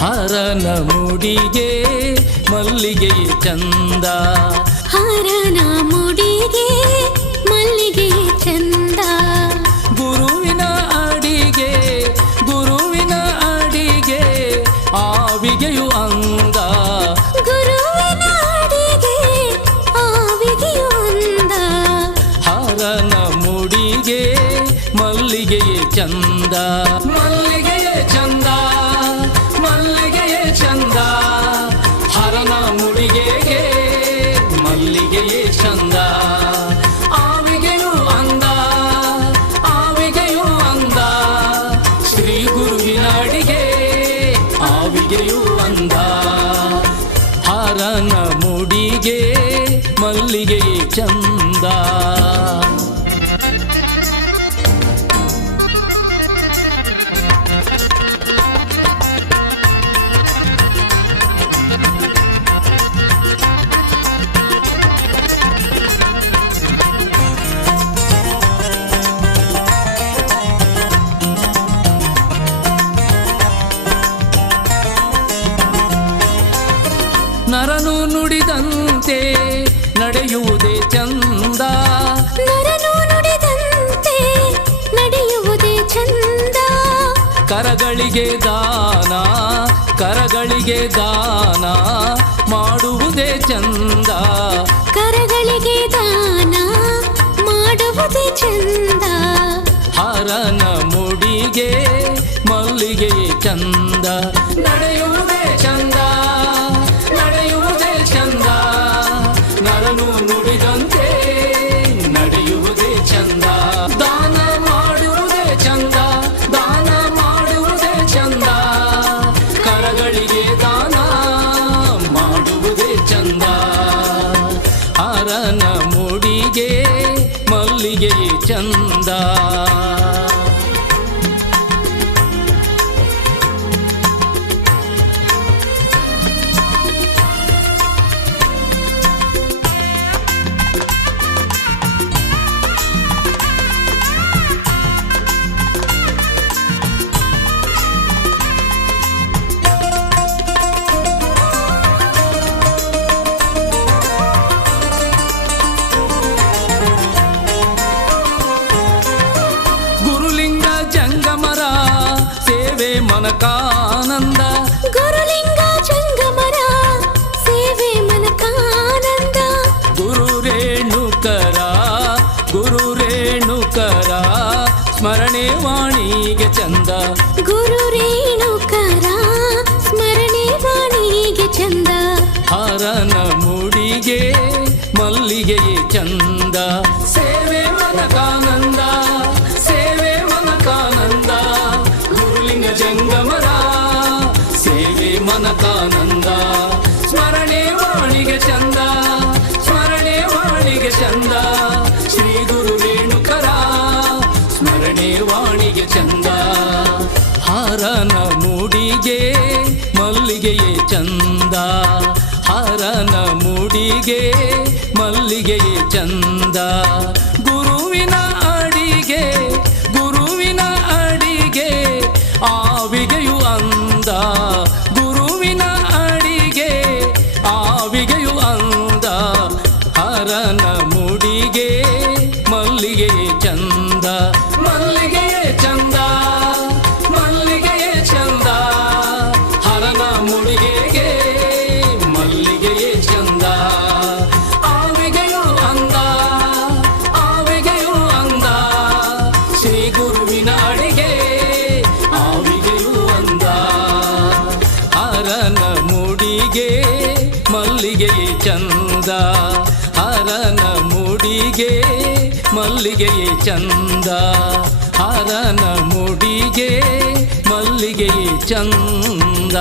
ಹರನ ಮುಡಿಗೆ ಮಲ್ಲಿಗೆ ಚಂದ, ಹರನ ಮುಡಿಗೆ ಮಲ್ಲಿಗೆ ಚಂದ. ಗುರುವಿನ ಅಡಿಗೆ ಗುರುವಿನ ಅಡಿಗೆ ಆವಿಗೆಯು ಅಂದ, ಗುರುವಿನ ಅಡಿಗೆ ಆವಿಗೆಯು ಅಂದ. ಹರನ ಮುಡಿಗೆ ಮಲ್ಲಿಗೆ ಚಂದ, ಮಲ್ಲಿಗೆಯೇ ಚಂದ, ಮಲ್ಲಿಗೆಯೇ ಚಂದ. ಹರನ ಮುಡಿಗೆಗೆ ಮಲ್ಲಿಗೆಯೇ ಚಂದ. ಆವಿಗೆಯೂ ಅಂದ, ಆವಿಗೆಯೂ ಅಂದ. ಶ್ರೀ ಗುರುವಿನ ಅಡಿಗೆ ಆವಿಗೆಯೂ ಅಂದ. ಹರನ ಮುಡಿಗೆ ಮಲ್ಲಿಗೆಯೇ ಚಂದ. ನರನು ನುಡಿದಂತೆ ನಡೆಯುವುದೇ ಚಂದ, ನರನು ನುಡಿದಂತೆ ನಡೆಯುವುದೇ ಚಂದ. ಕರಗಳಿಗೆ ದಾನ, ಕರಗಳಿಗೆ ದಾನ ಮಾಡುವುದೇ ಚಂದ, ಕರಗಳಿಗೆ ದಾನ ಮಾಡುವುದೇ ಚಂದ. ಹರನ ಮುಡಿಗೆ ಮಲ್ಲಿಗೆ ಚಂದ. ನಡೆಯುವುದೇ ಚಂದ, ನಡೆಯುವುದೇ ಚಂದ. ನರನು ನುಡಿದಂತೆ ನಡೆಯುವುದೇ ಚಂದ. ದಾನ ಮಾಡುವುದೇ ಚಂದ, ದಾನ ಮಾಡುವುದೇ ಚಂದ. ಕರಗಳಿಗೆ ದಾನ ಮಾಡುವುದೇ ಚಂದ. ಹರನ ಮುಡಿಗೆ ಮಲ್ಲಿಗೆ ಚಂದ. ಜಂಗಮರ ಸೇವೆ ಮನಕಾನಂದ, ಗುರುಲಿಂಗ ಜಂಗಮರ ಸೇವೆ ಮನಕಾನಂದ. ಗುರು ರೇಣುಕರ, ಗುರು ರೇಣುಕರ ಸ್ಮರಣೆ ವಾಣಿಗೆ ಚಂದ. ಗುರು ರೇಣುಕರ ಸ್ಮರಣೆ ವಾಣಿಗೆ ಚಂದ. ಹರನ ಮುಡಿಗೆ ಮಲ್ಲಿಗೆ ಚಂದ. ಸೇವೆ ಮನಕಾನಂದ, ಸೇವೆ ಮನಕಾನಂದ. ಗುರುಲಿಂಗ ಜಂಗಮರ ಸೇವೆ ಮನಕಾನಂದ. ಸ್ಮರಣೆ ವಾಣಿಗೆ ಚಂದ, ಸ್ಮರಣೆ ವಾಣಿಗೆ ಚಂದ. ಶ್ರೀ ಗುರು ರೇಣುಕರ ಸ್ಮರಣೆ ವಾಣಿಗೆ ಚಂದ. ಹರನ ಮುಡಿಗೆ ಮಲ್ಲಿಗೆಯೇ ಚಂದ, ಹರನ ಮುಡಿಗೆ ಮಲ್ಲಿಗೆಯೇ ಚಂದ. ಗುರುವಿನ ಅಡಿಗೆ ಗುರುವಿನ ಅಡಿಗೆ ಆವಿಗೆಯು ಅಂದ, ಗುರುವಿನ ಅಡಿಗೆ ಆವಿಗೆಯು ಅಂದ. ಹರನ ಮುಡಿಗೆ ಮಲ್ಲಿಗೆಯೇ ಚಂದ, ಮಲ್ಲಿಗೆಯೇ ಚಂದ, ಮಲ್ಲಿಗೆಯೇ ಚಂದ. ಹರನ ಮುಡಿಗೆಗೆ ಮಲ್ಲಿಗೆಯೇ ಚಂದ. ಆವಿಗೆಯು ಅಂದ, ಆವಿಗೆಯು ಅಂದ. ಶ್ರೀ ಗುರುವಿನ ಅಡಿಗೆ ಆವಿಗೆಯು ಅಂದ. ಹರನ ಮುಡಿಗೆ ಮಲ್ಲಿಗೆಯೇ ಚಂದ, ಹರನ ಮುಡಿಗೆ ಮಲ್ಲಿಗೆಯೇ ಚಂದ ಹರನ ಮುಡಿಗೆ ಮಲ್ಲಿಗೆಯೇ ಚಂದ